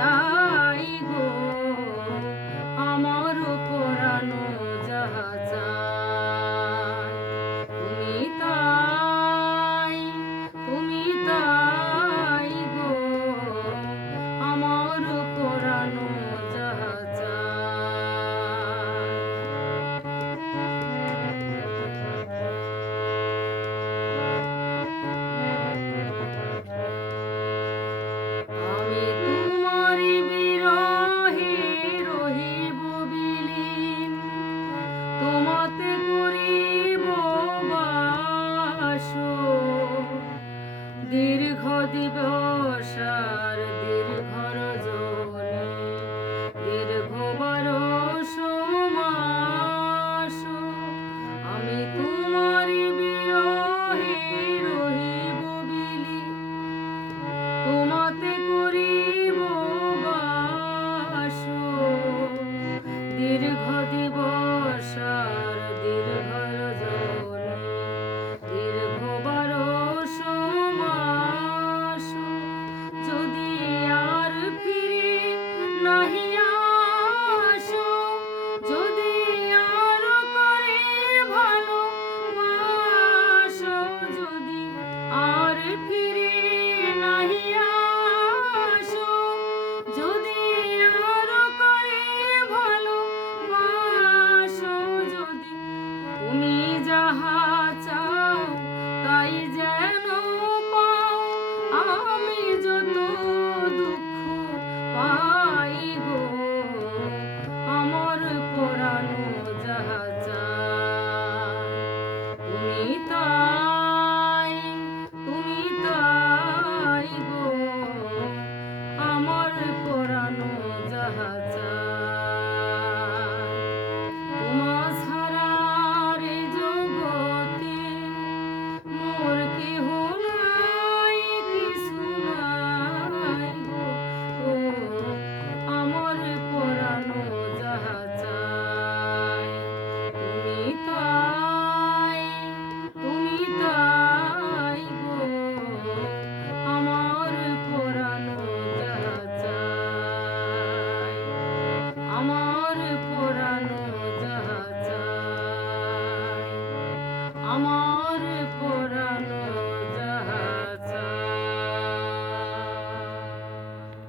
চাই গো আমার পরানো যাহা চায় তুমি তাই গো আমার পরানো যাহা চায়। আমি তোমারি বিরহে রহিব বিলীন, তোমাতে করিব বাস, দীর্ঘ দিবস আর দীর্ঘ রজনী, দীর্ঘ বরষ মাস। আমি তোমারি বিরহে রহিব বিলীন, তোমাতে করিব বাস, দীর্ঘ দিবস আর দীর্ঘ রজনী, দীর্ঘ বরষ মাস। যদি আর ফিরে নাহি আসো, যদি আর করে ভালোবাসো, যদি আর ফিরে নাহি আসো, যদি আর করে ভালোবাসো, যদি তুমি যাহা চাও তাই যেন পাও, আমি যত দুঃখ পাই গো আমার পরানো যাহা চায়। তুমি তাই গো আমার পরানো যাহা চায়। তোমা ছাড়া রে জগতে মোর কেহ নাই, কিছু নাই গো আমার পরানো যাহা চায়। তুমি তাই গো আমার পরানো যাহা চায়, আমার পরানো যাহা চায়, আমার পরানো